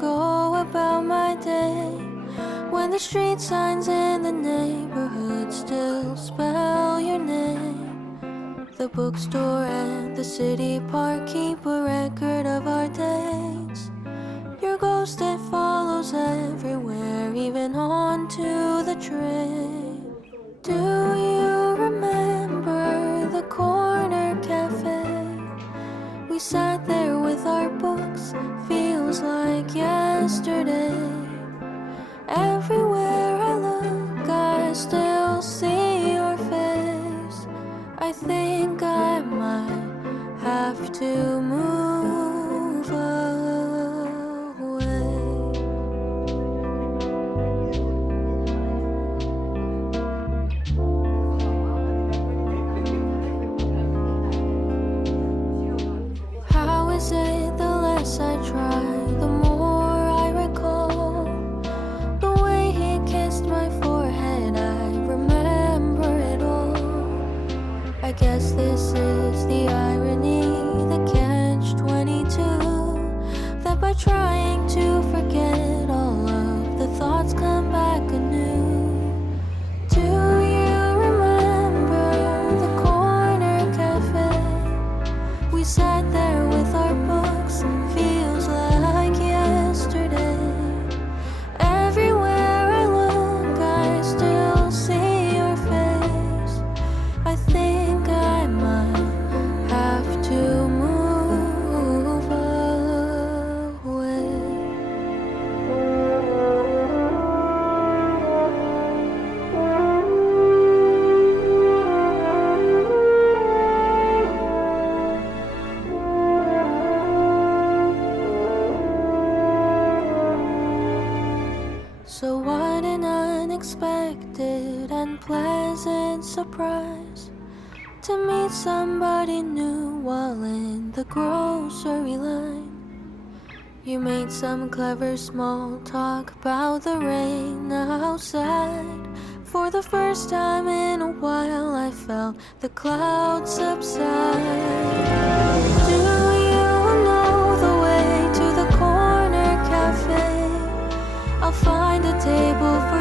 go about my day when the street signs in the neighborhood still spell your name? The bookstore and the city park keep a record of our days. Your ghost, it follows everywhere, even onto the train. Do you remember the corner cafe? We sat there with our books, feels like yesterday. Everywhere I look, I still see your face. I think I might have to move away. How is it the less I try, the more I recall the way he kissed my forehead? I remember it all. I guess this is the irony, the catch-22, that by trying to forget, all of the thoughts come back anew. Do you remember the corner cafe? We sat there with our books, feels like yesterday. Everywhere I look, I still see your face. I think I might have to move away. So what an unexpected and pleasant surprise to meet somebody new while in the grocery line. You made some clever small talk about the rain outside. For the first time in a while, I felt the clouds subside. Do you know the way to the corner cafe? I'll find a table for